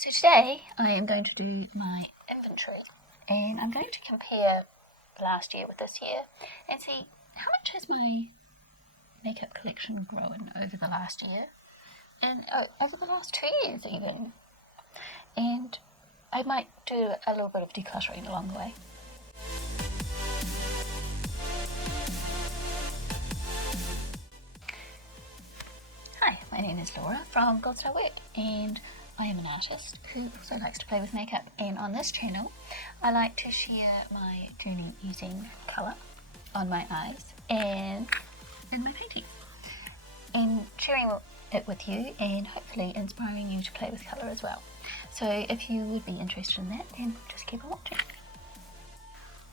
So today I am going to do my inventory and I'm going to compare last year with this year and see how much has my makeup collection grown over the last year and over the last 2 years even. And I might do a little bit of decluttering along the way. Hi, my name is Laura from Gold Star Work and I am an artist who also likes to play with makeup, and on this channel I like to share my journey using colour on my eyes and in my paintings, and sharing it with you and hopefully inspiring you to play with colour as well. So if you would be interested in that, then just keep on watching.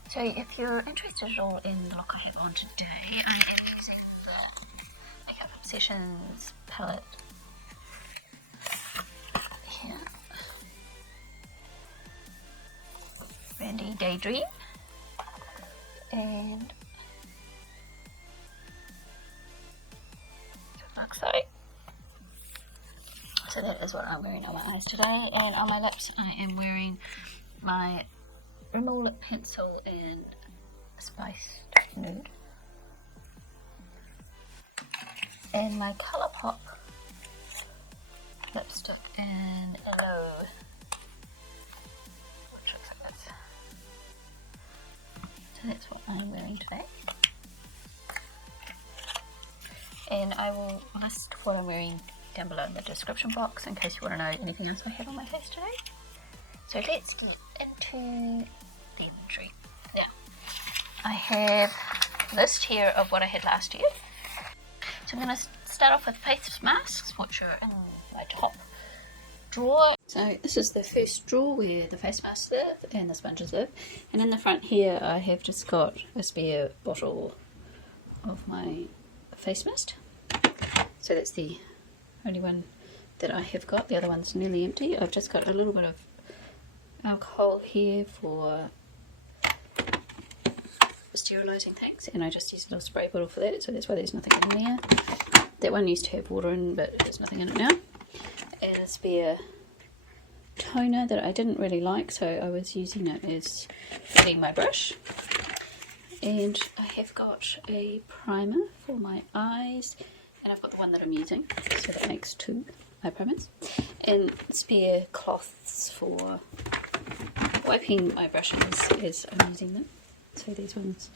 So if you're interested at all in the look I have on today, I am using the Makeup Obsessions palette here, Randy Daydream, and so that is what I'm wearing on my eyes today, and on my lips I am wearing my Rimmel lip pencil in Spiced Nude and my Colourpop lipstick in Yellow, which looks like this. So that's what I'm wearing today, and I will list what I'm wearing down below in the description box in case you want to know anything else I have on my face today. So let's get into the inventory. Now, I have a list here of what I had last year. So I'm going to start off with face masks, which are in my top drawer. So this is the first drawer where the face masks live and the sponges live. And in the front here I have just got a spare bottle of my face mist. So that's the only one that I have got. The other one's nearly empty. I've just got a little bit of alcohol here for sterilising things, and I just use a little spray bottle for that, so that's why there's nothing in there. That one used to have water in, but there's nothing in it now. And a spare toner that I didn't really like, so I was using it as filling my brush. And I have got a primer for my eyes, and I've got the one that I'm using, so that makes 2 eye primers, and spare cloths for wiping my brushes as I'm using them. So these ones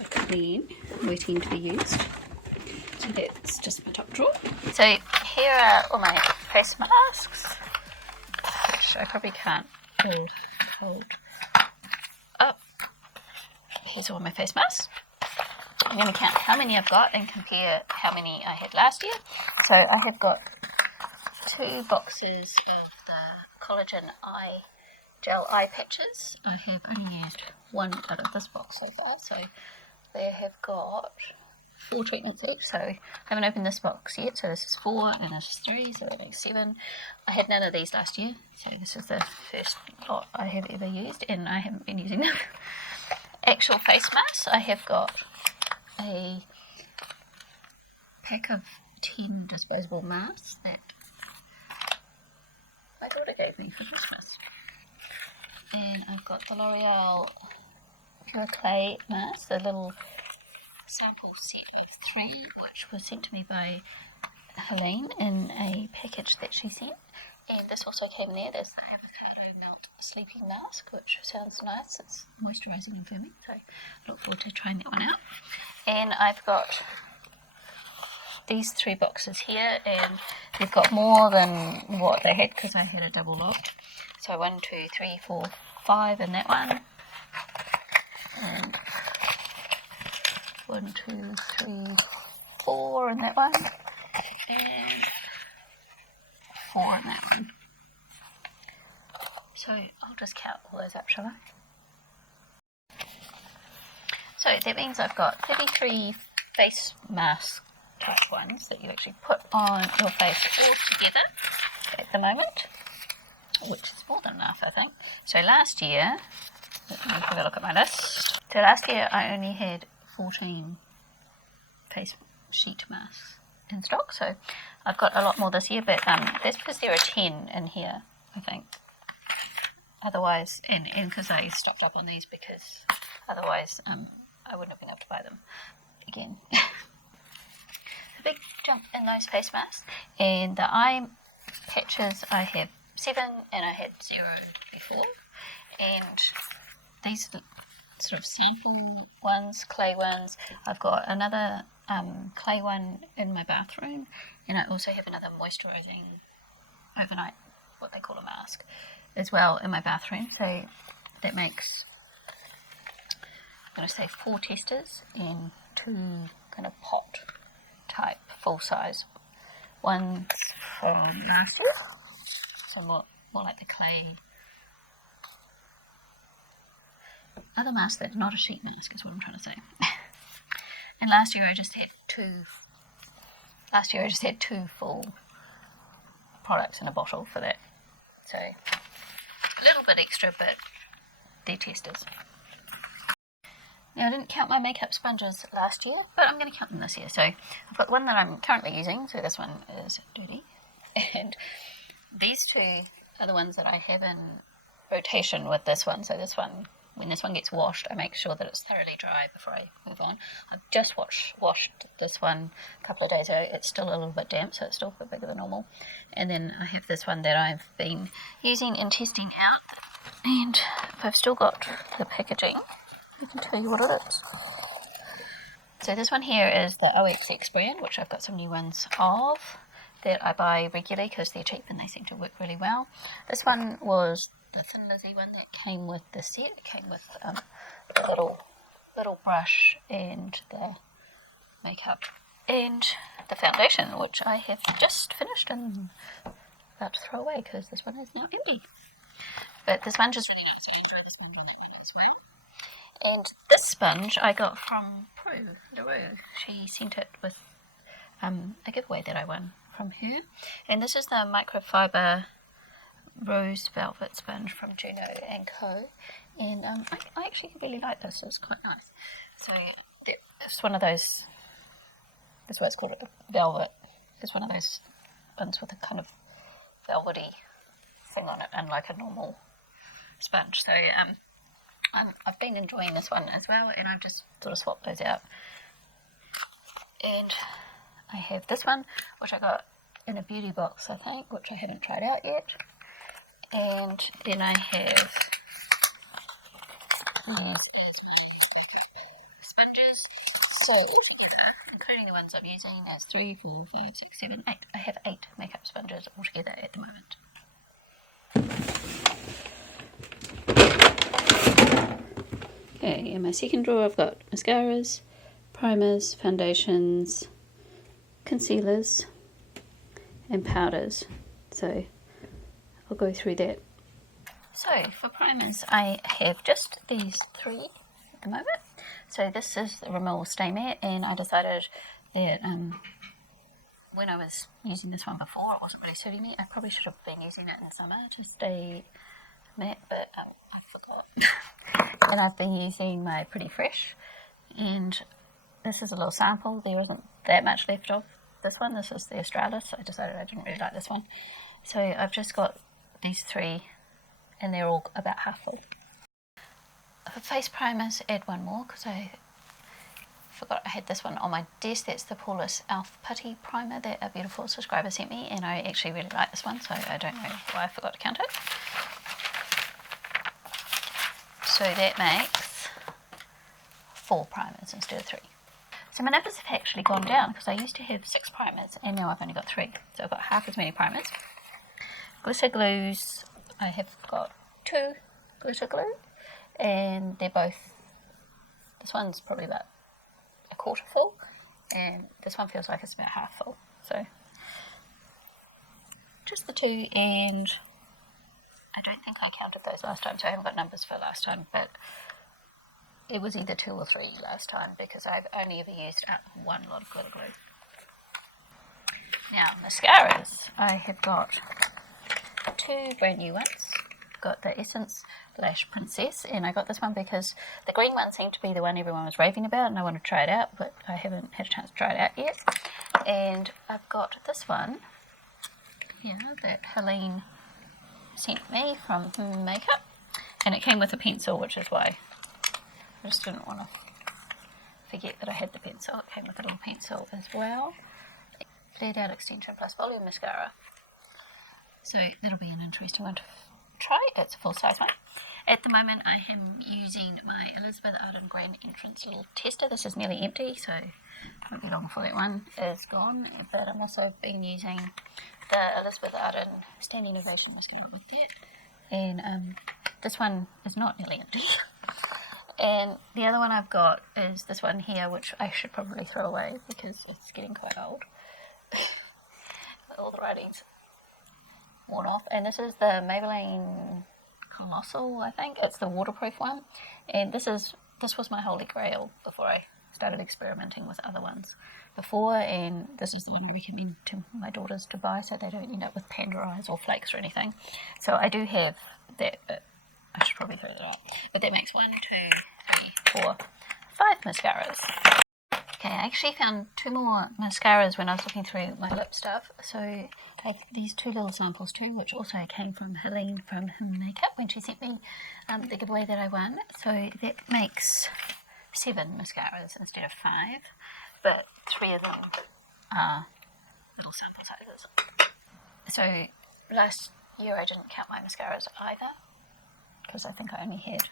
are clean, waiting to be used. So that's just my top drawer. So here are all my face masks, which I probably can't hold up. Here's all my face masks. I'm going to count how many I've got and compare how many I had last year. So I have got 2 boxes of the collagen gel eye patches. I have only used 1 out of this box so far, so they have got 4 treatments each. So I haven't opened this box yet, so this is 4 and this is 3, so that makes 7. I had none of these last year, so this is the first lot I have ever used, and I haven't been using them. Actual face masks, I have got a pack of 10 disposable masks that my daughter gave me for Christmas. And I've got the L'Oreal Pure Clay mask, the little sample set of 3, which was sent to me by Helene in a package that she sent. And this also came in there. There's the Avocado Melt Sleeping Mask, which sounds nice. It's moisturising and firming, so I look forward to trying that one out. And I've got these 3 boxes here, and they've got more than what they had because I had a double lot. So 1, 2, 3, 4, 5 in that one. And 1, 2, 3, 4 in that one. And 4 in that one. So I'll just count all those up, shall I? So that means I've got 33 face mask type ones that you actually put on your face all together at the moment, which is more than enough, I think. So last year, let me have a look at my list. So last year I only had 14 face sheet masks in stock, so I've got a lot more this year, but that's because there are 10 in here I think. Otherwise, and because I stocked up on these, because otherwise I wouldn't have been able to buy them again. A big jump in those face masks. And the eye patches, I have 7 and I had 0 before. And these sort of sample ones, clay ones, I've got another clay one in my bathroom, and I also have another moisturising overnight, what they call a mask, as well in my bathroom. So that makes, I'm going to say 4 testers and 2 kind of pot type full size ones from last year, so more like the clay other mask that's not a sheet mask is what I'm trying to say. And last year I just had 2 full products in a bottle for that, so a little bit extra, but they're testers. Now I didn't count my makeup sponges last year, but I'm going to count them this year. So I've got one that I'm currently using, so this one is dirty, and these 2 are the ones that I have in rotation with this one. So this one, when this one gets washed, I make sure that it's thoroughly dry before I move on. I've just washed this one a couple of days ago. It's still a little bit damp, so it's still a bit bigger than normal. And then I have this one that I've been using and testing out, and I've still got the packaging. I can tell you what it is. So this one here is the OXX brand, which I've got some new ones of that I buy regularly because they're cheap and they seem to work really well. This one was the Thin Lizzy one that came with the set. It came with the little brush and the makeup and the foundation, which I have just finished and about to throw away because this one is now empty. But the sponge is sitting out, so I throw the sponge on that one as well. And this sponge I got from Prue LaRue. She sent it with a giveaway that I won from her. And this is the microfiber rose velvet sponge from Juno & Co. And I actually really like this. It's quite nice. So it's one of those, that's why it's called a velvet. It's one of those ones with a kind of velvety thing on it, unlike a normal sponge. So I've been enjoying this one as well, and I've just sort of swapped those out. And I have this one, which I got in a beauty box, I think, which I haven't tried out yet. And then I have these my sponges. So altogether, including the ones I'm using, that's 3, 4, 5, 6, 7, 8. I have 8 makeup sponges altogether at the moment. Okay, in my second drawer I've got mascaras, primers, foundations, concealers and powders. So I'll go through that. So for primers I have just these 3 at the moment. So this is the Rimmel Stay Matte, and I decided that when I was using this one before it wasn't really suiting me. I probably should have been using it in summer to stay matte, but I forgot. And I've been using my Pretty Fresh, and this is a little sample. There isn't that much left of this one. This is the Australis. I decided I didn't really like this one, so I've just got these 3 and they're all about half full. For face primers, add one more because I forgot I had this one on my desk. That's the Paulus Elf Putty Primer that a beautiful subscriber sent me, and I actually really like this one, so I don't know why I forgot to count it. So that makes 4 primers instead of 3. So my numbers have actually gone down because I used to have 6 primers and now I've only got 3. So I've got half as many primers. Glitter glues, I have got 2 glitter glue, and they're both, this one's probably about a quarter full and this one feels like it's about half full. So just the 2, and I don't think I counted those last time, so I haven't got numbers for last time, but it was either 2 or 3 last time because I've only ever used up 1 lot of glitter glue. Now mascaras, I have got 2 brand new ones. Got the Essence Lash Princess, and I got this one because the green one seemed to be the one everyone was raving about and I wanted to try it out, but I haven't had a chance to try it out yet. And I've got this one here, that Helene sent me from Makeup, and it came with a pencil, which is why I just didn't want to forget that I had the pencil. It came with a little pencil as well. Flared Out Extension Plus Volume Mascara. So that'll be an interesting one to try. It's a full size one. At the moment I am using my Elizabeth Arden Grand Entrance little tester. This is nearly empty, so it won't be long before that one is gone. But I'm also been using the Elizabeth Arden Standing Ovation mascara with that. And this one is not nearly empty. And the other one I've got is this one here, which I should probably throw away because it's getting quite old. All the writing's worn off. And this is the Maybelline Colossal, I think. It's the waterproof one. And this was my holy grail before I started experimenting with other ones before, and this is the one I recommend to my daughters to buy so they don't end up with panda eyes or flakes or anything. So I do have that, but I should probably throw that out. But that makes 1, 2, 3, 4, 5 mascaras. Okay, I actually found 2 more mascaras when I was looking through my lip stuff. So take these 2 little samples too, which also came from Helene from Makeup when she sent me the giveaway that I won. So that makes 7 mascaras instead of 5, but 3 of them are little sample sizes. So last year I didn't count my mascaras either, because I think I only had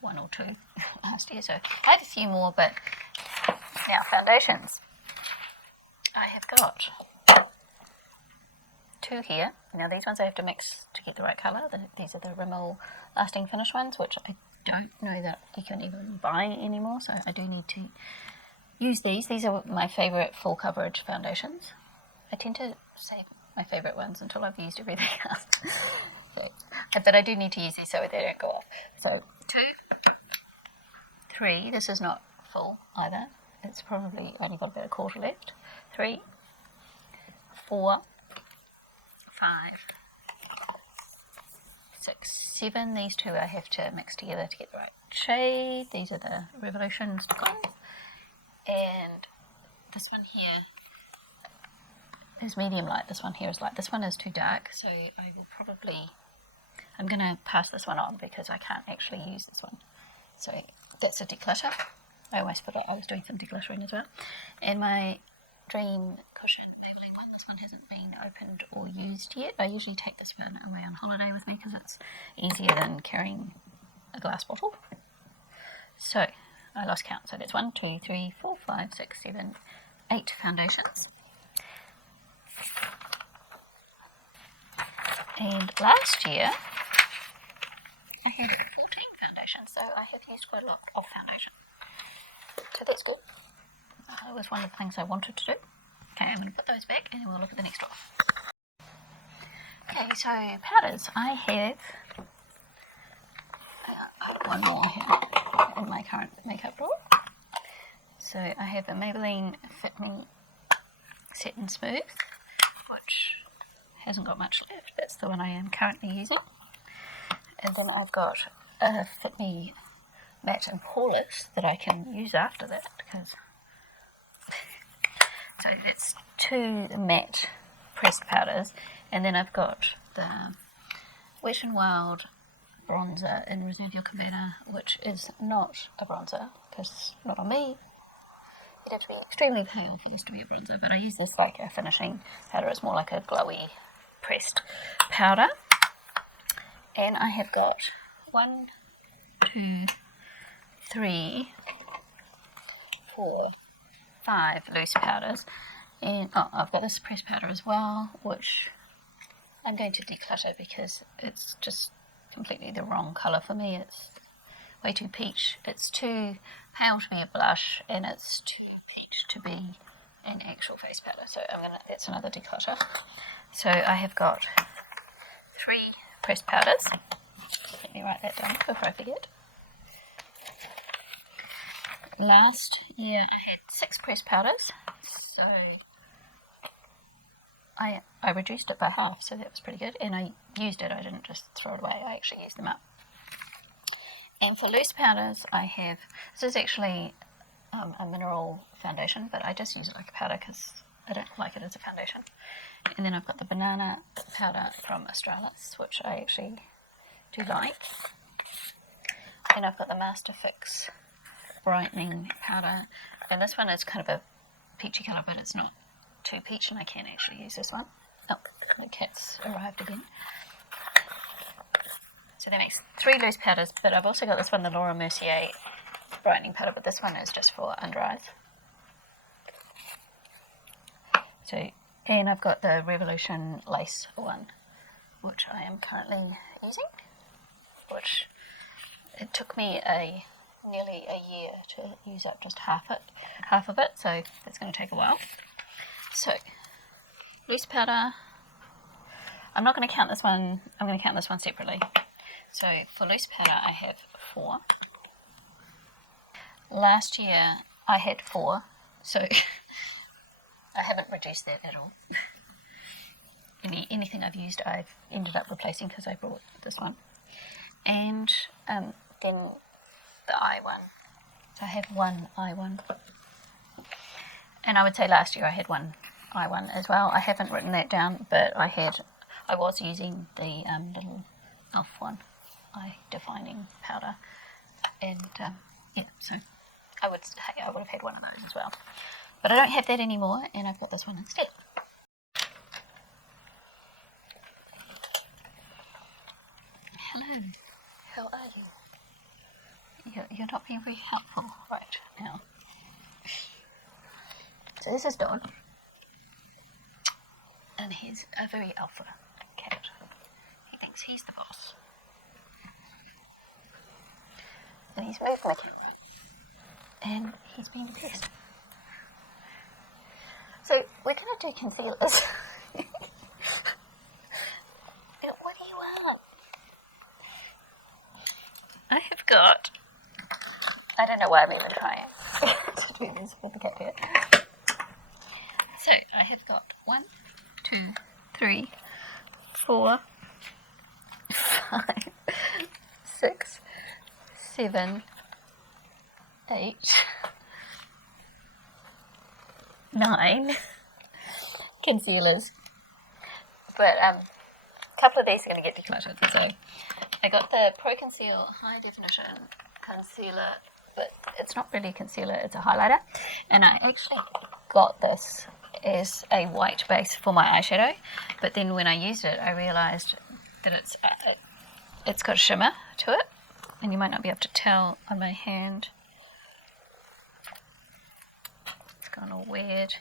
1 or 2 last year. So I had a few more, but now foundations. I have got 2 here. Now these ones I have to mix to get the right colour. These are the Rimmel Lasting Finish ones, which I don't know that you can even buy anymore, so I do need to use these. These are my favourite full coverage foundations. I tend to save my favourite ones until I've used everything else. Okay. But I do need to use these so they don't go off. So 2, 3, this is not full either. It's probably only got about a quarter left. 3, 4, 5, 6, 7. These 2 I have to mix together to get the right shade. These are the Revolution stick-on. And this one here is medium light. This one here is light. This one is too dark, so I'm going to pass this one on because I can't actually use this one. So that's a declutter. I almost forgot I was doing some decluttering as well. And my Dream Cushion Maybelline one, this one hasn't been opened or used yet. I usually take this one away on holiday with me because it's easier than carrying a glass bottle. So I lost count. So that's 1, 2, 3, 4, 5, 6, 7, 8 foundations. And last year I had 14 foundations, so I have used quite a lot of foundation. So that's good. It was one of the things I wanted to do. Okay, I'm going to put those back and then we'll look at the next one. Okay, so powders. I have one more here in my current makeup drawer. So I have the Maybelline Fit Me Set and Smooth, which hasn't got much left. That's the one I am currently using. And then I've got a Fit Me Matte and Poreless that I can use after that, because so that's 2 matte pressed powders, and then I've got the Wet n Wild bronzer in Reserve Your Cabana, which is not a bronzer because not on me. It had to be extremely pale for this to be a bronzer, but I use this like a finishing powder. It's more like a glowy pressed powder. And I have got 1, 2, 3, 4, 5 loose powders, and I've got this pressed powder as well, which I'm going to declutter because it's just completely the wrong colour for me. It's way too peach. It's too pale to be a blush, and it's too peach to be an actual face powder. So that's another declutter. So I have got 3 pressed powders. Let me write that down before I forget. Last year I had 6 pressed powders, so I reduced it by half, so that was pretty good, and I used it. I didn't just throw it away, I actually used them up. And for loose powders I have, this is actually a mineral foundation, but I just use it like a powder because I don't like it as a foundation. And then I've got the banana powder from Australis, which I actually do like. And I've got the Master Fix brightening powder, and this one is kind of a peachy colour, but it's not too peach, and I can actually use this one. Oh, the cat's arrived again. So that makes 3 loose powders, but I've also got this one, the Laura Mercier brightening powder, but this one is just for under eyes. So, and I've got the Revolution lace one, which I am currently using, which it took me nearly a year to use up just half of it, so that's going to take a while. So, loose powder, I'm not going to count this one, I'm going to count this one separately. So for loose powder I have 4. Last year I had 4, so I haven't reduced that at all. Anything I've used I've ended up replacing because I brought this one. And then the eye one. So I have 1 eye one. And I would say last year I had 1 eye one as well. I haven't written that down, but I was using the little e.l.f. one, eye defining powder. And yeah, so I would have had 1 of those as well. But I don't have that anymore, and I've got this one instead. Hello, how are you? You're not being very helpful right now. So this is Don, and he's a very alpha cat. He thinks he's the boss. And he's moved my camera, and he's being depressed. So we're going to do concealers. What do you want? I have got, I don't know why I'm even trying to do this with the cat here. So I have got 1, 2, 3, 4, 5, 6, 7, 8, 9 concealers. But a couple of these are going to get decluttered. So I got the Pro Conceal High Definition Concealer, but it's not really a concealer, it's a highlighter. And I actually got this as a white base for my eyeshadow, but then when I used it I realised that it's got shimmer to it, and you might not be able to tell on my hand. It's gone all weird.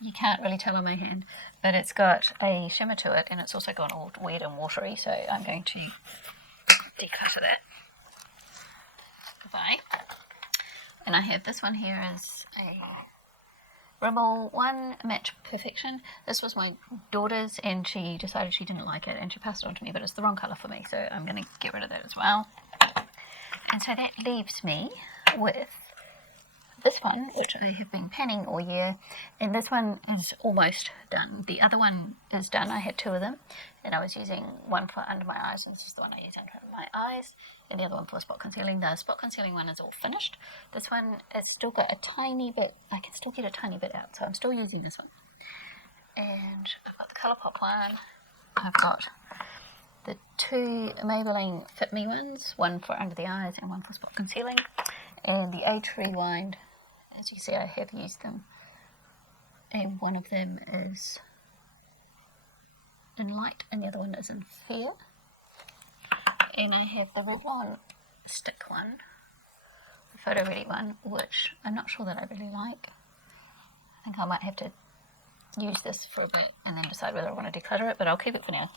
You can't really tell on my hand, but it's got a shimmer to it, and it's also gone all weird and watery, so I'm going to declutter that. Goodbye. And I have this one here as a Rimmel 1 Match Perfection. This was my daughter's, and she decided she didn't like it, and she passed it on to me, but it's the wrong colour for me, so I'm going to get rid of that as well. And so that leaves me with this one, which I have been panning all year, and this one is almost done. The other one is done. I had 2 of them, and I was using one for under my eyes, and this is the one I use under my eyes, and the other one for spot concealing. The spot concealing one is all finished. This one, it's still got a tiny bit, I can still get a tiny bit out, so I'm still using this one. And I've got the Colourpop one, I've got the 2 Maybelline Fit Me ones, one for under the eyes and one for spot concealing, and the Age Rewind. As you see, I have used them, and one of them is in light and the other one is in fair. And I have the Revlon stick one, the Photo Ready one, which I'm not sure that I really like. I think I might have to use this for a bit and then decide whether I want to declutter it, but I'll keep it for now.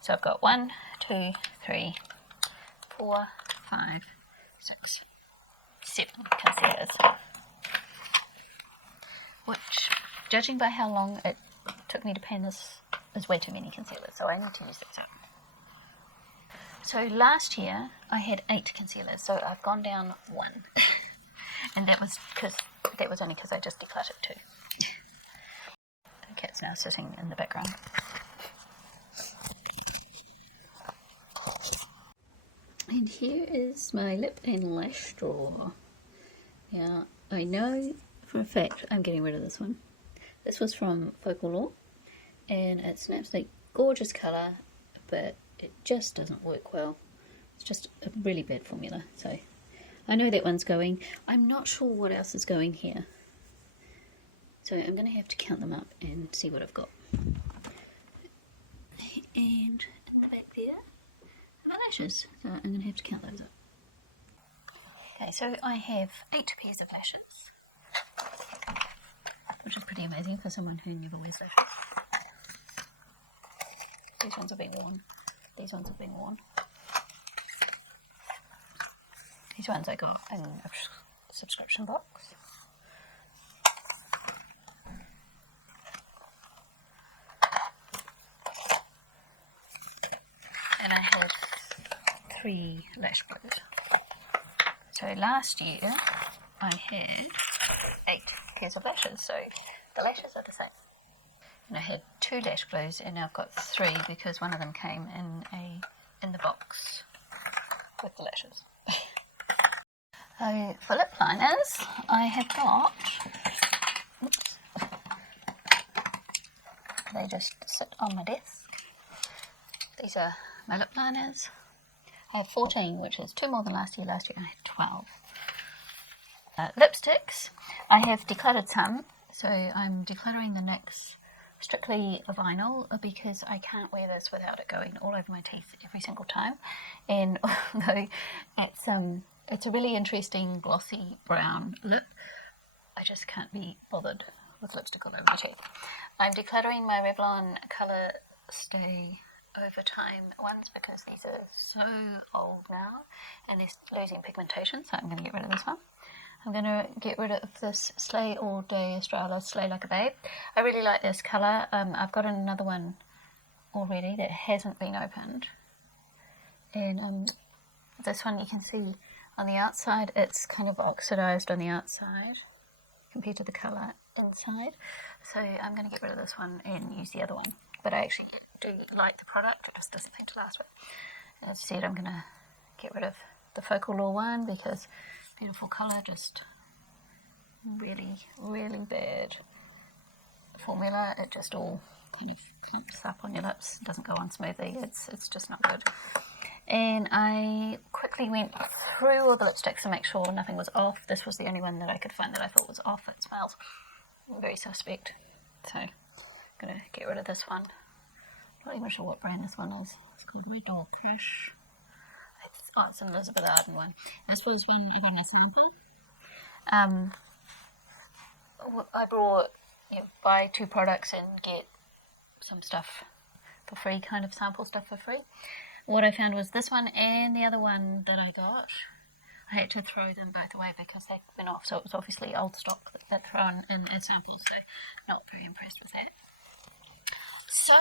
So I've got 1, 2, 3, 4, 5, 6, 7 concealers, which, judging by how long it took me to pan this, is way too many concealers, so I need to use this up. So last year I had 8 concealers, so I've gone down 1, and that was only because I just decluttered 2. The cat's now sitting in the background. And here is my lip and lash drawer. Now, I know for a fact I'm getting rid of this one. This was from Focal Law, and it's an absolutely gorgeous colour, but it just doesn't work well. It's just a really bad formula, so I know that one's going. I'm not sure what else is going here, so I'm going to have to count them up and see what I've got. And in the back there are my lashes, so I'm going to have to count those up. Okay, so I have 8 pairs of lashes, which is pretty amazing for someone who never wears lashes. These ones have been worn. These ones have been worn. These ones I got in a subscription box. And I have 3 lash glues. So last year I had 8 pairs of lashes, so the lashes are the same. And I had 2 lash glues, and now I've got 3 because one of them came in the box with the lashes. So for lip liners, I have got, oops, they just sit on my desk. These are my lip liners. I have 14, which is 2 more than last year. Last year I had 12. Lipsticks, I have decluttered some, so I'm decluttering the NYX strictly vinyl because I can't wear this without it going all over my teeth every single time. And although it's a really interesting glossy brown lip, I just can't be bothered with lipstick all over my teeth. I'm decluttering my Revlon Colour Stay Over Time ones because these are so old now and they're losing pigmentation, so I'm going to get rid of this one. I'm going to get rid of this Slay All Day Australis Slay Like a Babe. I really like this colour. I've got another one already that hasn't been opened. And this one you can see on the outside, it's kind of oxidised on the outside compared to the colour inside. So I'm going to get rid of this one and use the other one. But I actually do like the product, it just doesn't seem to last well. As I said, I'm going to get rid of the Focal Law one because beautiful colour, just really, really bad formula. It just all kind of clumps up on your lips, it doesn't go on smoothly, it's just not good. And I quickly went through all the lipsticks to make sure nothing was off. This was the only one that I could find that I thought was off. It smells very suspect, so I'm going to get rid of this one. Not even sure what brand this one is. It's called Red Dog Crush. It's an Elizabeth Arden one. I suppose when I got my sample, I brought, buy 2 products and get some stuff for free, kind of sample stuff for free. What I found was this one and the other one that I got, I had to throw them both away because they'd been off, so it was obviously old stock that they'd thrown in as samples, so not very impressed with that. So,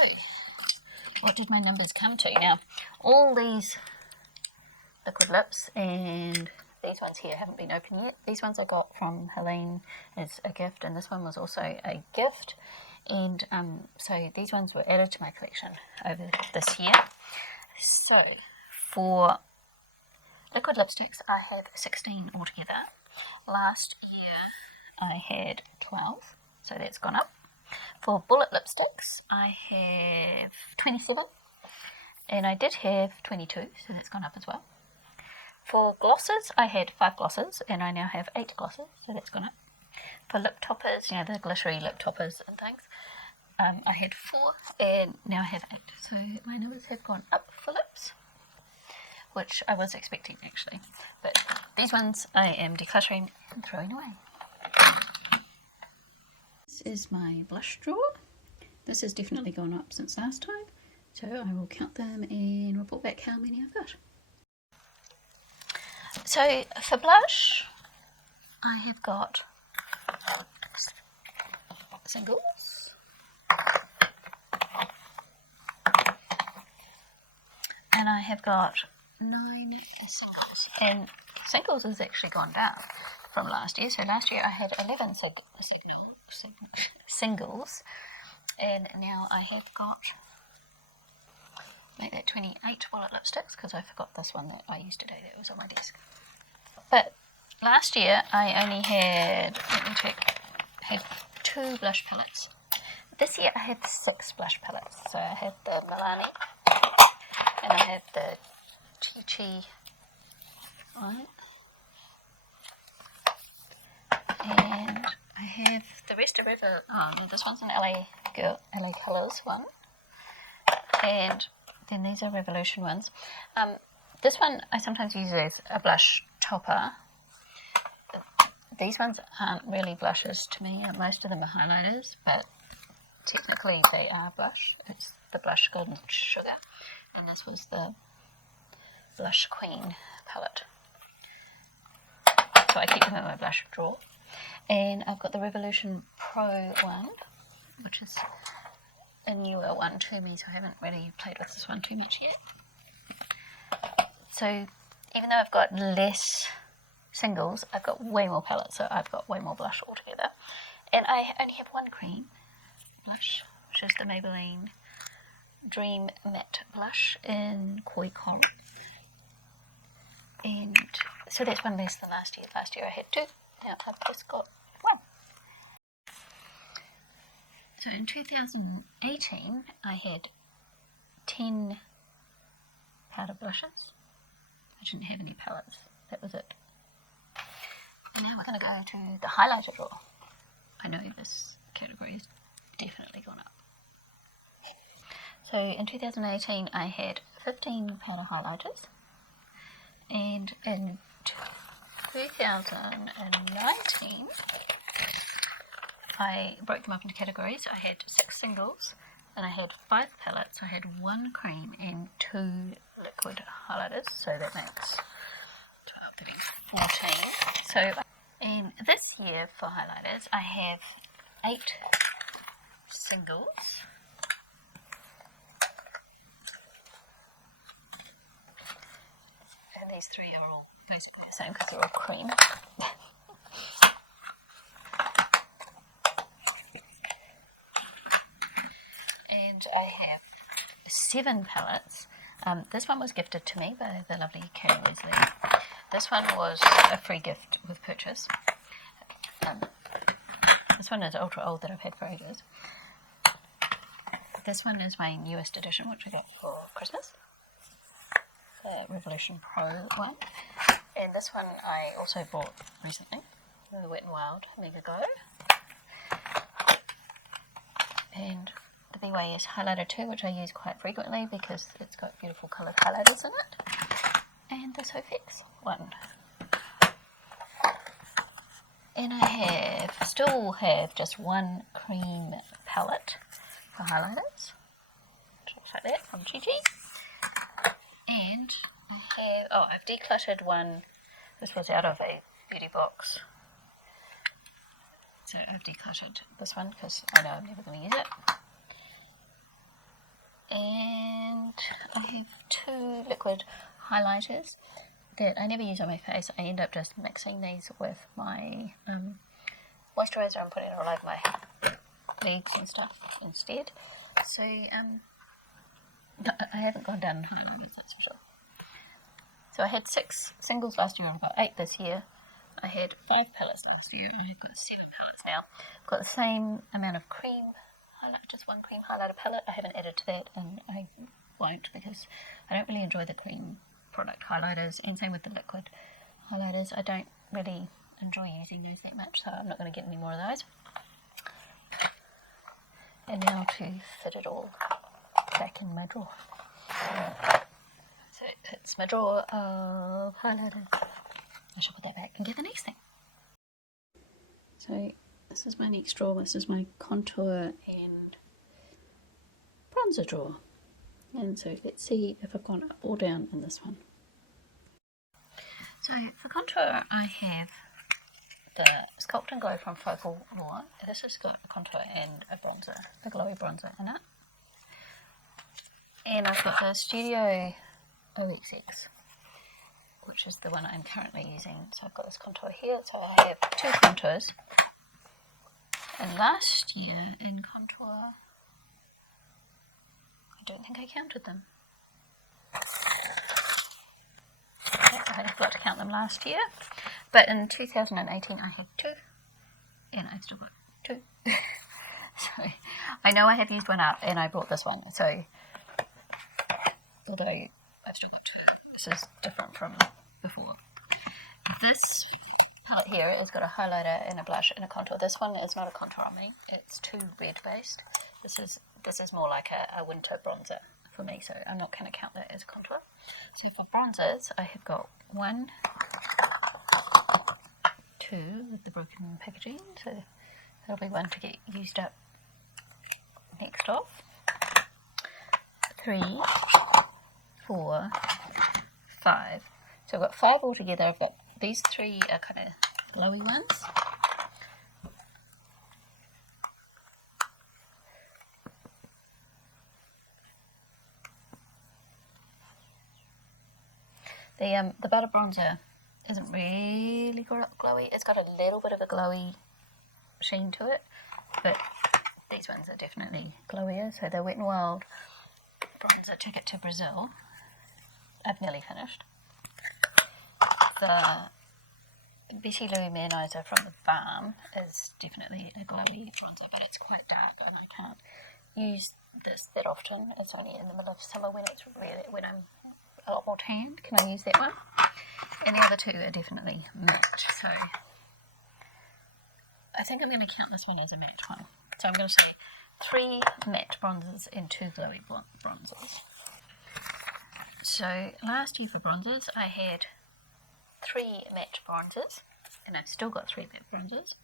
what did my numbers come to? Now, all these liquid lips and these ones here haven't been opened yet. These ones I got from Helene as a gift, and this one was also a gift. And so these ones were added to my collection over this year. So for liquid lipsticks, I have 16 altogether. Last year I had 12, so that's gone up. For bullet lipsticks, I have 27, and I did have 22, so that's gone up as well. For glosses, I had 5 glosses, and I now have 8 glosses, so that's gone up. For lip toppers, the glittery lip toppers and things, I had 4, and now I have 8. So my numbers have gone up for lips, which I was expecting actually. But these ones I am decluttering and throwing away. This is my blush drawer. This has definitely gone up since last time, so I will count them and report back how many I've got. So for blush, I have got singles, and I have got 9 singles, and singles has actually gone down from last year. So last year I had 11 singles, and now I have got, make that 28 wallet lipsticks, because I forgot this one that I used today that was on my desk. But last year I only had, let me check, had 2 blush palettes. This year I have 6 blush palettes. So I have the Milani, and I have the Chi Chi, right? And I have the rest of it. This one's an LA Girl, LA Colors one, and then these are Revolution ones. This one I sometimes use as a blush topper. These ones aren't really blushes to me. Most of them are highlighters, but technically they are blush. It's the Blush Golden Sugar, and this was the Blush Queen palette. So I keep them in my blush drawer. And I've got the Revolution Pro one, which is a newer one to me, so I haven't really played with this one too much yet. So even though I've got less singles, I've got way more palettes, so I've got way more blush altogether. And I only have one cream blush, which is the Maybelline Dream Matte Blush in Koi Coral. And so that's one less than last year. Last year I had 2, now I've just got 1. So in 2018 I had 10 powder blushes. I didn't have any palettes, that was it. And now we're going to go to the highlighter drawer. I know this category has definitely gone up. So in 2018 I had 15 powder highlighters, and in 2019 I broke them up into categories. I had 6 singles and I had 5 palettes. I had 1 cream and 2 liquid highlighters, so that makes 12, 13, 14. So in this year for highlighters I have 8 singles, and these 3 are all basically the same because they're all cream. And I have 7 palettes. This one was gifted to me by the lovely Karen Wesley. This one was a free gift with purchase. This one is ultra old that I've had for ages. This one is my newest edition, which I got for Christmas. The Revolution Pro one. And this one I also bought recently, the Wet n Wild Mega Go. And the BYS Highlighter 2, which I use quite frequently because it's got beautiful coloured highlighters in it. And the Sofix one. And I still have just 1 cream palette for highlighters, which looks like that, from Chi Chi. And I've decluttered one. This was out of a beauty box, so I've decluttered this one because I know I'm never going to use it. And I have 2 liquid highlighters that I never use on my face. I end up just mixing these with my moisturiser and putting it all over my legs and stuff instead. So I haven't gone down in highlighters, that's for sure. So I had 6 singles last year and I've got 8 this year. I had 5 palettes last year and I've got 7 palettes now. I've got the same amount of cream highlight, just 1 cream highlighter palette. I haven't added to that, and I won't because I don't really enjoy the cream product highlighters, and same with the liquid highlighters. I don't really enjoy using those that much, so I'm not going to get any more of those. And now to fit it all back in my drawer. So it's my drawer of highlighters. I shall put that back and get the next thing. So this is my next drawer. This is my contour and bronzer drawer. And so let's see if I've gone up or down in this one. So for contour I have the Sculpt and Glow from Focal Law. This has got a contour and a bronzer, a glowy bronzer in it. And I've got the Studio OXX, which is the one I'm currently using. So I've got this contour here, so I have 2 contours. And last year in contour, I don't think I counted them. I I forgot to count them last year. But in 2018 I had 2, and I've still got 2. So I know I have used one up, and I bought this one. So although I've still got 2, this is different from before. This part here has got a highlighter and a blush and a contour. This one is not a contour on me. It's too red based. This is more like a winter bronzer for me, so I'm not going to count that as a contour. So for bronzers, I have got 1, 2 with the broken packaging, so that'll be 1 to get used up next off. 3, 4, 5. So I've got 5 altogether. I've got these 3 are kind of glowy ones. The butter bronzer isn't really glowy. It's got a little bit of a glowy sheen to it, but these ones are definitely glowier. So the Wet n Wild bronzer Ticket to Brazil, I've nearly finished. The Betty Lou Manizer from the Balm is definitely a glowy bronzer, but it's quite dark, and I can't use this that often. It's only in the middle of summer when I'm a lot more tanned. Can I use that one? And the other 2 are definitely matte. So I think I'm going to count this one as a matte one. So I'm going to say 3 matte bronzers and 2 glowy bronzers. So last year for bronzers, I had 3 matte bronzers, and I've still got 3 matte bronzers.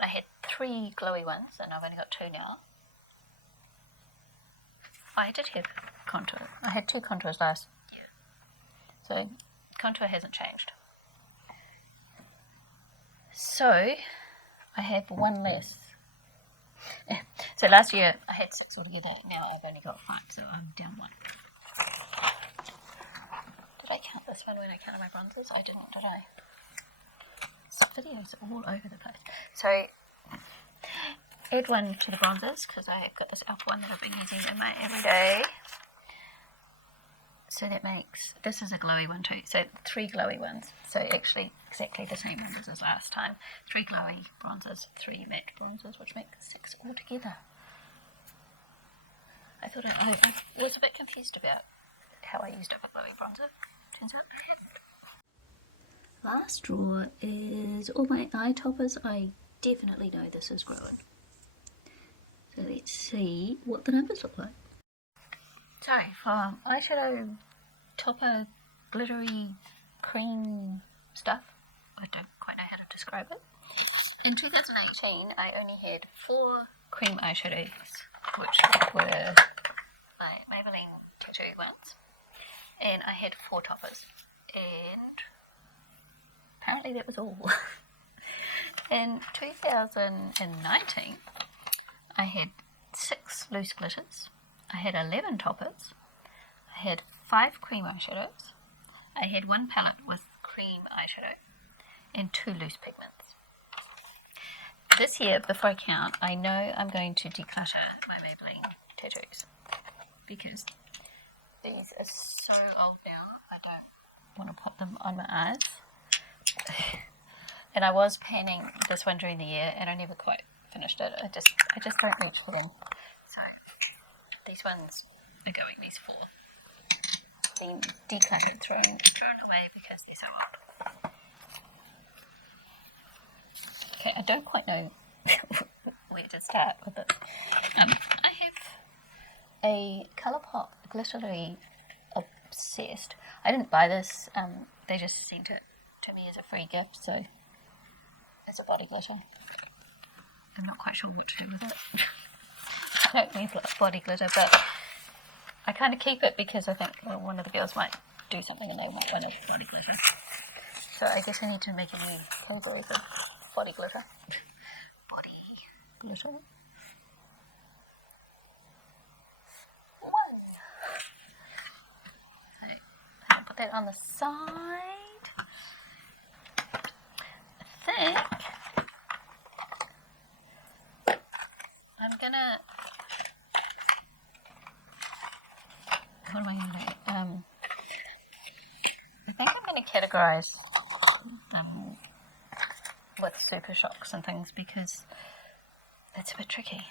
I had 3 glowy ones, and I've only got 2 now. I did have contour. I had 2 contours last year, so contour hasn't changed. So I have 1 less. So last year I had 6 altogether. Now I've only got 5, so I'm down 1. Did I count this one when I counted my bronzers? I didn't, did I? This video's all over the place. So add 1 to the bronzers, because I've got this Alpha one that I've been using in my everyday. So that makes, this is a glowy one too. So 3 glowy ones. So actually exactly the same numbers as last time. 3 glowy bronzers, 3 matte bronzers, which makes 6 altogether. I thought I was a bit confused about how I used up a glowy bronzer. Turns out I hadn't. Last drawer is all my eye toppers. I definitely know this is growing. So let's see what the numbers look like. So for eyeshadow topper glittery cream stuff, I don't quite know how to describe it. In 2018 I only had 4 cream eyeshadows, which were my Maybelline Tattoo ones, and I had 4 toppers, and apparently that was all. In 2019 I had 6 loose glitters, I had 11 toppers, I had 5 cream eyeshadows, I had 1 palette with cream eyeshadow, and 2 loose pigments. This year, before I count, I know I'm going to declutter my Maybelline tattoos, because these are so old now, I don't want to put them on my eyes. And I was panning this one during the year, and I never quite finished it. I just don't reach for them. So these ones are going, these 4. Being decluttered, thrown away because they're so old. Okay, I don't quite know where to start with it. I have a Colourpop Glittery Obsessed. I didn't buy this, they just sent it to me as a free gift, so it's a body glitter. I'm not quite sure what to do with it. I don't need body glitter, but I kind of keep it because I think one of the girls might do something and they want one of body glitter. So I guess I need to make a new category for body glitter. Body glitter. 1. So I'll put that on the side. I think I'm gonna, what am I gonna do? I think I'm going to categorise with Super Shocks and things because it's a bit tricky.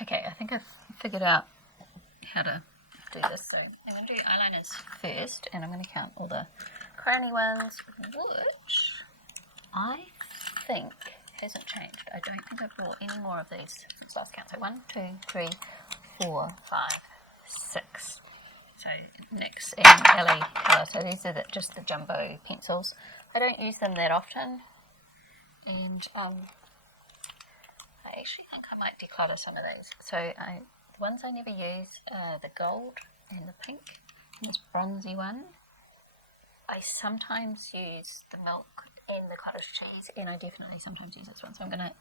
Okay, I think I've figured out how to do this. So I'm going to do eyeliners first, and I'm going to count all the crowny ones, which I think hasn't changed. I don't think I've bought any more of these since last count. So 1, 2, 3, 4, 5, 6. So NYX and LA colour. So these are just the jumbo pencils. I don't use them that often, and I actually think I might declutter some of these. So the ones I never use are the gold and the pink, and this bronzy one. I sometimes use the milk and the cottage cheese, and I definitely sometimes use this one. So I'm going to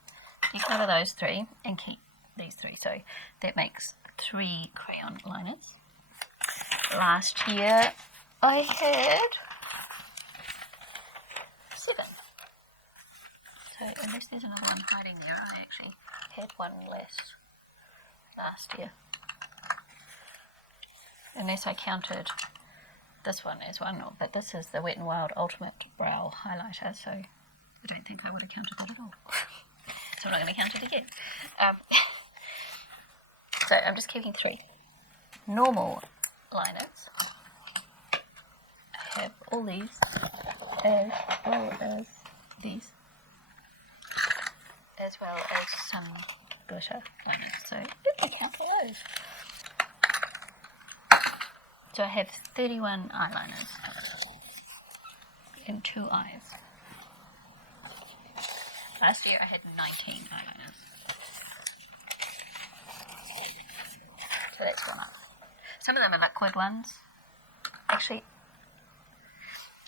declutter those 3 and keep these 3. So that makes 3 crayon liners. Last year I had 7. So unless there's another one hiding there, I actually had 1 less last year. Unless I counted this one as one, but this is the Wet n Wild Ultimate Brow Highlighter, so I don't think I would have counted that at all. So I'm not going to count it again. So I'm just keeping 3 normal liners. I have all these as well as these, as well as some glitter liners. So let me count all those. So I have 31 eyeliners and 2 eyes. Last year I had 19 eyeliners. So that's gone up. Some of them are liquid ones. Actually,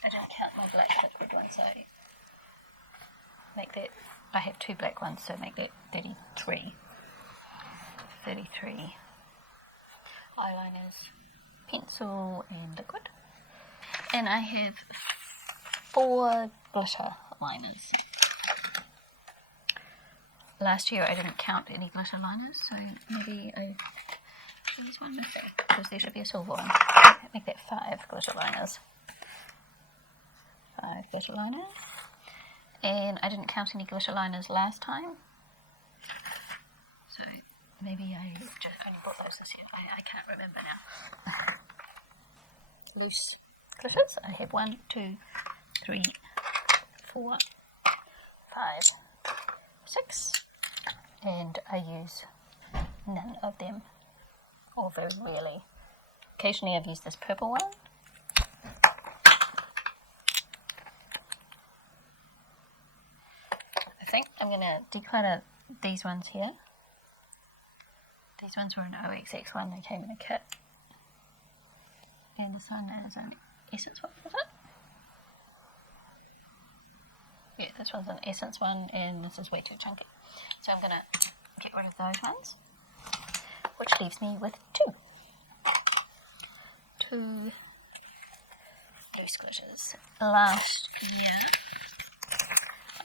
I didn't count my black liquid ones, so make that, I have 2 black ones, so make that 33. 33 eyeliners, pencil and liquid. And I have 4 glitter liners. Last year I didn't count any glitter liners, so maybe there's one missing, because there should be a silver one. Make that 5 glitter liners. 5 glitter liners. And I didn't count any glitter liners last time, so maybe I just only bought those this year. I can't remember now. Loose glitters. I have 1, 2, 3, 4, 5, 6, and I use none of them, or very rarely. Occasionally I've used this purple one. I think I'm going to declutter these ones here. These ones were an OXX one, they came in a kit. And this one is an Essence one, is it? Yeah, this one's an Essence one, and this is way too chunky. So I'm going to get rid of those ones, which leaves me with 2. 2 loose glitters. Last year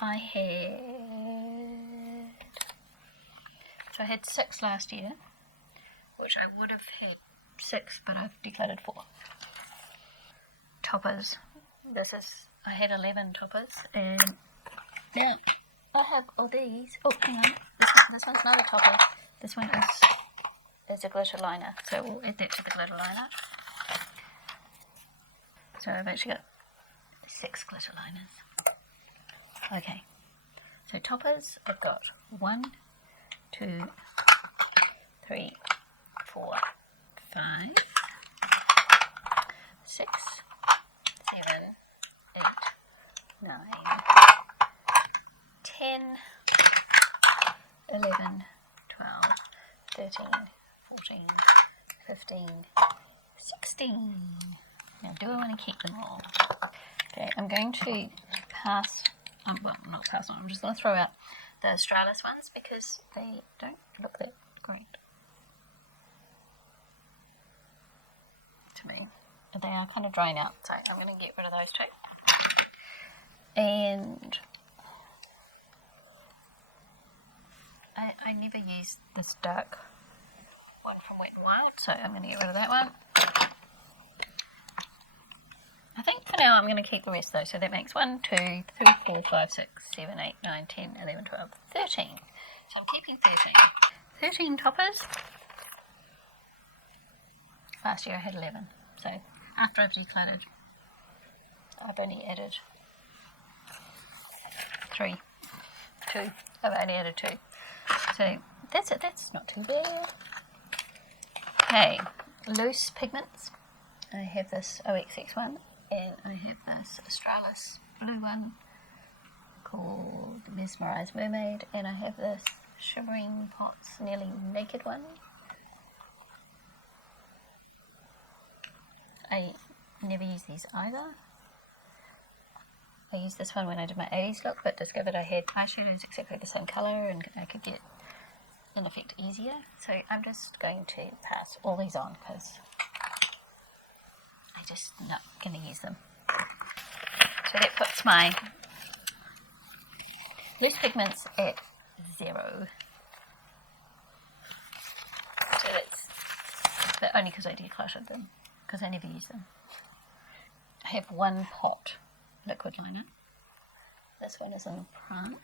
I had 6 last year, which I would have had 6, but I've decluttered 4. Toppers. I had 11 toppers, and now I have all these. Oh, hang on. This one's not a topper. This one is a glitter liner, so we'll add that to the glitter liner. So I've actually got 6 glitter liners. Okay, so toppers, I've got 1, 2, 3, 4, 5, 6, 7, 8, 9, 10, 11, 12, 13, 14, 15, 16. Now, do I want to keep them all? Okay, I'm going to pass, well, not pass on, I'm just going to throw out the Australis ones because they don't look that great to me. They are kind of drying out, so I'm going to get rid of those 2. And I never use this dark one from Wet n Wild, so I'm going to get rid of that one. I think for now I'm going to keep the rest though. So that makes 1, 2, 3, 4, 5, 6, 7, 8, 9, 10, 11, 12, 13. So I'm keeping 13. 13 toppers. Last year I had 11. So after I've decluttered, I've only added 3. 2. I've only added 2. So that's it. That's not too bad. Okay, loose pigments. I have this OXX one, and I have this Australis blue one called Mesmerized Mermaid, and I have this Shimmering Pots Nearly Naked one. I never use these either. I used this one when I did my 80s look, but discovered I had eyeshadows exactly the same colour and I could get an effect easier. So I'm just going to pass all these on because I'm just not going to use them. So that puts my loose pigments at 0. So that's but only because I decluttered them, because I never use them. I have one pot liquid liner. This one is in France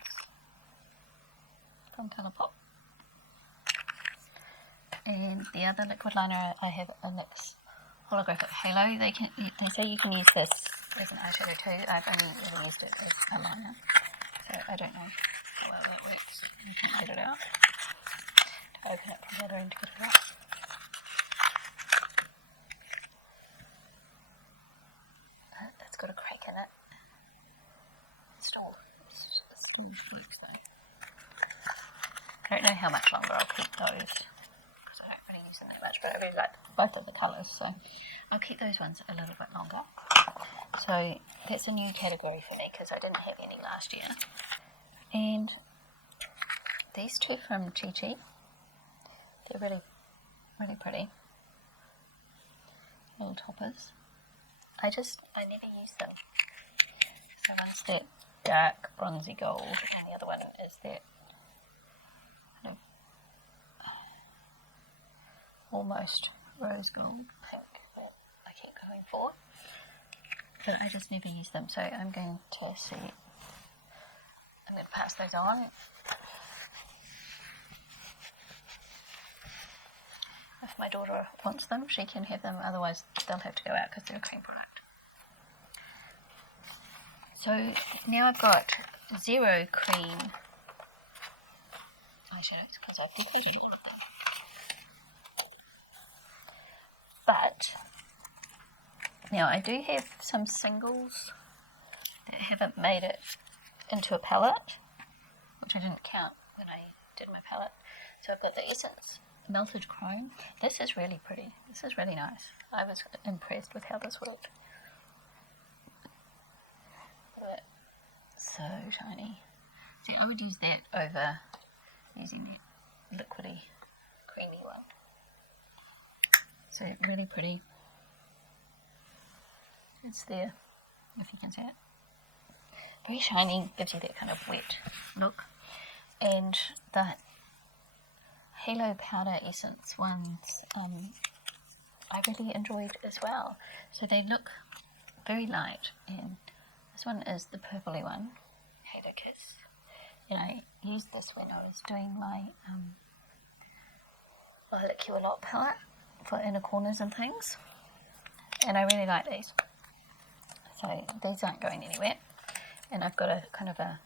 from Colourpop. And the other liquid liner I have a NYX holographic halo. They say you can use this as an eyeshadow too. I've only ever used it as a liner, so I don't know how well that works. You can get it out. To open it from the other end to get it out. It's got a crack in it. It still works though. I don't know how much longer I'll keep those, because I don't really use them that much, but I really like both of the colours, so I'll keep those ones a little bit longer. So that's a new category for me because I didn't have any last year. And these two from Chi Chi, they're really, really pretty. Little toppers. I never use them. So one's that dark bronzy gold and the other one is that kind of almost rose gold pink that I keep going for. But I just never use them, so I'm going to see. I'm going to pass those on. If my daughter wants them, she can have them, otherwise they'll have to go out because they're a cream product. So now I've got 0 cream eyeshadows because I've depleted all of them. But now I do have some singles that haven't made it into a palette, which I didn't count when I did my palette. So I've got the Essence Melted Chrome. This is really pretty. This is really nice. I was impressed with how this worked. But so shiny. So I would use that over using the liquidy, creamy one. So really pretty. It's there, if you can see it. Very shiny, gives you that kind of wet look. And the Halo Powder Essence ones I really enjoyed as well. So they look very light, and this one is the purpley one, Halo Kiss. And I used this when I was doing my Lilac You A Lot palette for inner corners and things. And I really like these. So these aren't going anywhere. And I've got a kind of a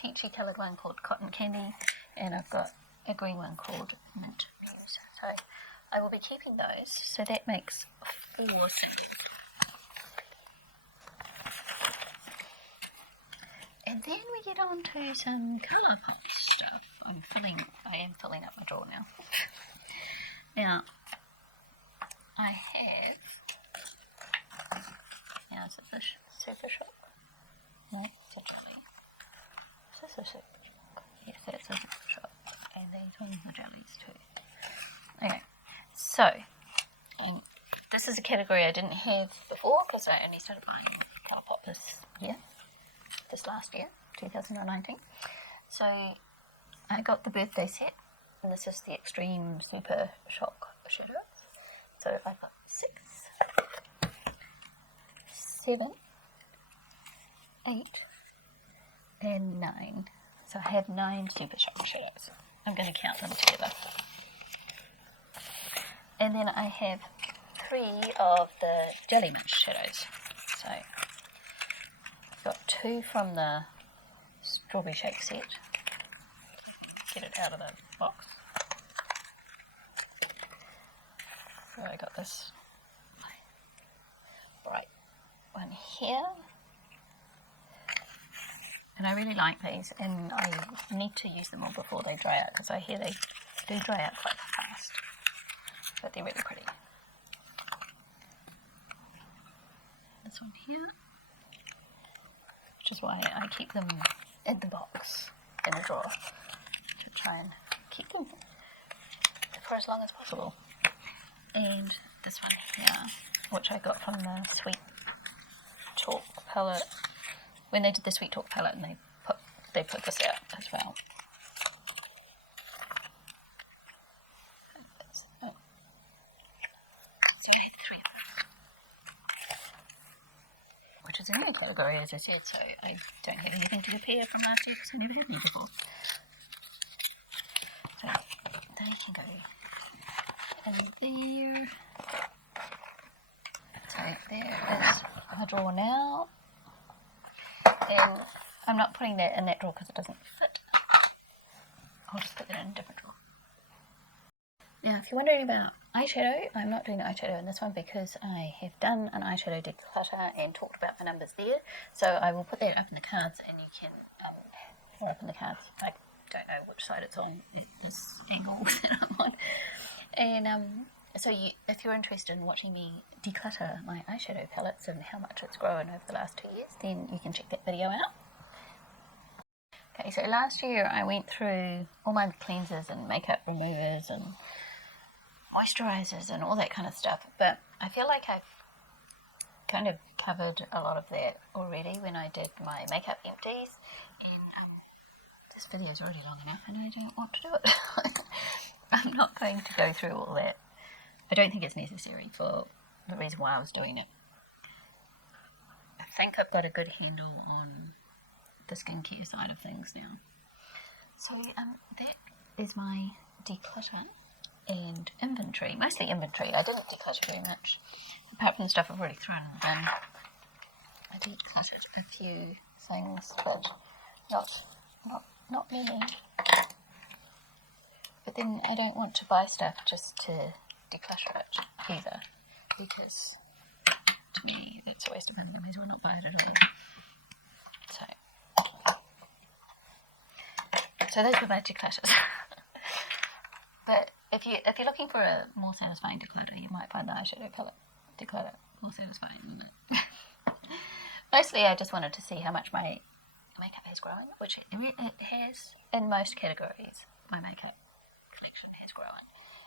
peachy coloured one called Cotton Candy, and I've got a green one called Mint Muse. So I will be keeping those. So that makes 4 sets. And then we get on to some Colourpop stuff. I am filling up my drawer now. Now, I have, now is it the Super Shop? No, it's a jelly. Is this a Super Shop? Yes, that's a Super Shop. And these ones are jellies too. Okay, so, and this is a category I didn't have before because I only started buying Colourpop this last year, 2019. So I got the birthday set, and this is the Extreme Super Shock shadows. So I've got 6. 7, 8, and 9. So I have 9 super sharp shadows. I'm going to count them together. And then I have 3 of the Jelly Minch shadows. So I've got 2 from the Strawberry Shake set. Get it out of the box. So I got this bright one here. And I really like these, and I need to use them all before they dry out, because I hear they do dry out quite fast. But they're really pretty. This one here, which is why I keep them in the box, in the drawer, to try and keep them for as long as possible. And this one here, which I got from the Sweet Talk palette, when they did the Sweet Talk palette, and they put this out as well. So I had 3 of them, which is a new category, as I said, so I don't have anything to compare from last year because I never had any before. So they can go in there. So there is my drawer now. And I'm not putting that in that drawer because it doesn't fit. I'll just put that in a different drawer. Now, if you're wondering about eyeshadow, I'm not doing the eyeshadow in this one because I have done an eyeshadow declutter and talked about my numbers there. So I will put that up in the cards, and you can, or up in the cards. I don't know which side it's on at this angle that I'm on. And so if you're interested in watching me declutter my eyeshadow palettes and how much it's grown over the last 2 years, then you can check that video out. Okay, so last year I went through all my cleansers and makeup removers and moisturizers and all that kind of stuff, but I feel like I've kind of covered a lot of that already when I did my makeup empties, and this video is already long enough and I don't want to do it. I'm not going to go through all that. I don't think it's necessary for the reason why I was doing it. I think I've got a good handle on the skincare side of things now. So that is my declutter and inventory. Mostly inventory. I didn't declutter very much. Apart from the stuff I've already thrown in the bin. I decluttered a few things, but not many. But then I don't want to buy stuff just to declutter it either, because to me that's a waste of money. I may as well not buy it at all. So those were my declutters. But if you're looking for a more satisfying declutter, you might find the eyeshadow palette declutter more satisfying than that. Mostly I just wanted to see how much my makeup has grown, which it has in most categories. My makeup collection has grown.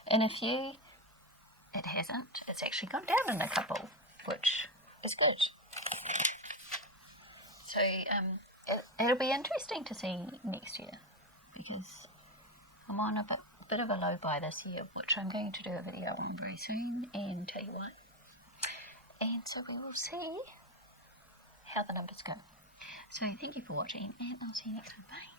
And it hasn't. It's actually gone down in a couple, which is good. So it'll be interesting to see next year, because I'm on a bit of a low buy this year, which I'm going to do a video on very soon and tell you why. And so we will see how the numbers go. So thank you for watching, and I'll see you next time. Bye.